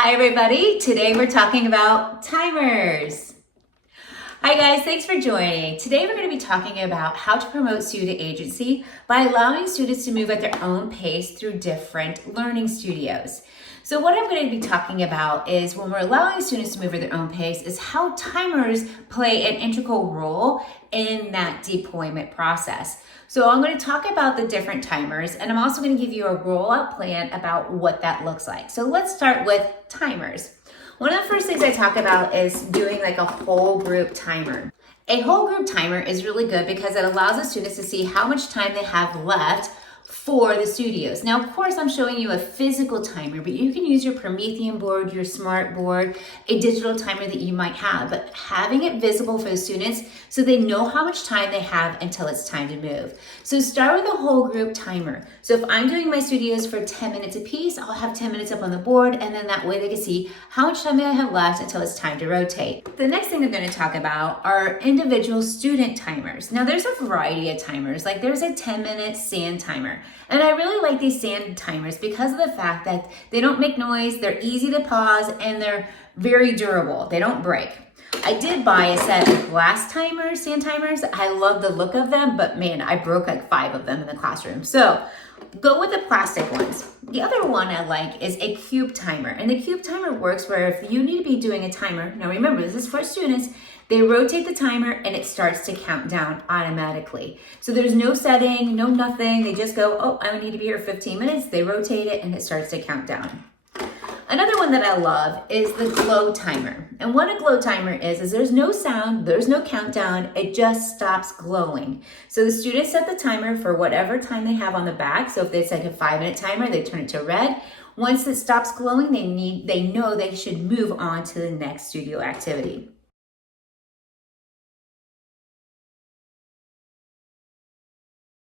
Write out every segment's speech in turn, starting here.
Hi everybody, today we're talking about timers. Hi guys, thanks for joining. Today we're going to be talking about how to promote student agency by allowing students to move at their own pace through different learning studios. So what I'm going to be talking about is when we're allowing students to move at their own pace is how timers play an integral role in that deployment process. So I'm going to talk about the different timers, and I'm also going to give you a rollout plan about what that looks like. So let's start with timers. One of the first things I talk about is doing like a whole group timer. A whole group timer is really good because it allows the students to see how much time they have left for the studios. Now, of course, I'm showing you a physical timer, but you can use your Promethean board, your smart board, a digital timer that you might have, but having it visible for the students so they know how much time they have until it's time to move. So start with a whole group timer. So if I'm doing my studios for 10 minutes a piece, I'll have 10 minutes up on the board, and then that way they can see how much time I have left until it's time to rotate. The next thing I'm going to talk about are individual student timers. Now, there's a variety of timers. Like there's a 10-minute sane timer. And I really like these sand timers because of the fact that they don't make noise, they're easy to pause, and they're very durable. They don't break. I did buy a set of glass timers, sand timers. I love the look of them, but man, I broke like 5 of them in the classroom. So go with the plastic ones. The other one I like is a cube timer. And the cube timer works where if you need to be doing a timer, now remember, this is for students, they rotate the timer and it starts to count down automatically. So there's no setting, no nothing. They just go, oh, I need to be here 15 minutes. They rotate it and it starts to count down. Another one that I love is the glow timer. And what a glow timer is there's no sound, there's no countdown, it just stops glowing. So the students set the timer for whatever time they have on the back. So if they set a 5-minute timer, they turn it to red. Once it stops glowing, they know they should move on to the next studio activity.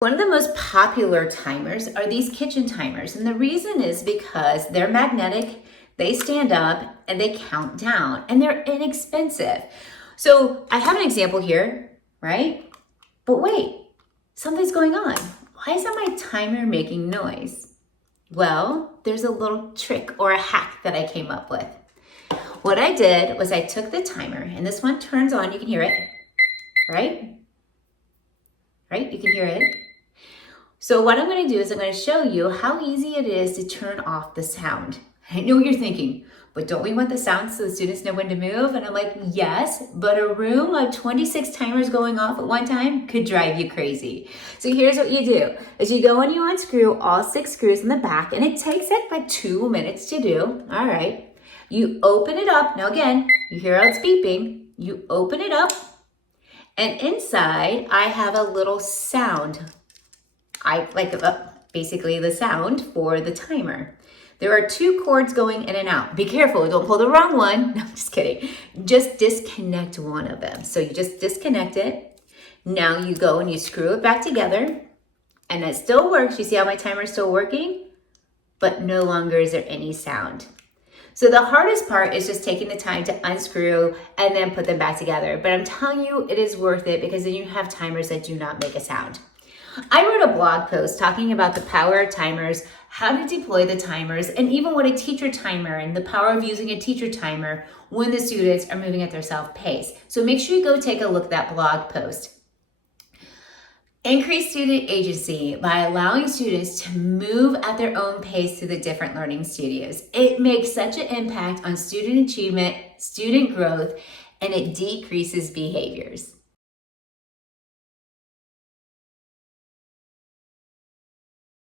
One of the most popular timers are these kitchen timers, and the reason is because they're magnetic, they stand up, and they count down, and they're inexpensive. So I have an example here, right? But wait, something's going on. Why isn't my timer making noise? Well, there's a little trick or a hack that I came up with. What I did was I took the timer, and this one turns on, you can hear it, right? Right, you can hear it. So what I'm going to do is I'm going to show you how easy it is to turn off the sound. I know what you're thinking, but don't we want the sound so the students know when to move? And I'm like, yes, but a room of 26 timers going off at one time could drive you crazy. So here's what you do, is you go and you unscrew all 6 screws in the back, and it takes like about 2 minutes to do. All right. You open it up. Now again, you hear how it's beeping. You open it up, and inside I have a little sound. I like basically the sound for the timer. There are 2 cords going in and out. Be careful, don't pull the wrong one. No, I'm just kidding. Just disconnect one of them. So you just disconnect it. Now you go and you screw it back together, and it still works. You see how my timer is still working? But no longer is there any sound. So the hardest part is just taking the time to unscrew and then put them back together. But I'm telling you, it is worth it because then you have timers that do not make a sound. I wrote a blog post talking about the power of timers, how to deploy the timers, and even what a teacher timer and the power of using a teacher timer when the students are moving at their self-pace. So make sure you go take a look at that blog post. Increase student agency by allowing students to move at their own pace through the different learning studios. It makes such an impact on student achievement, student growth, and it decreases behaviors.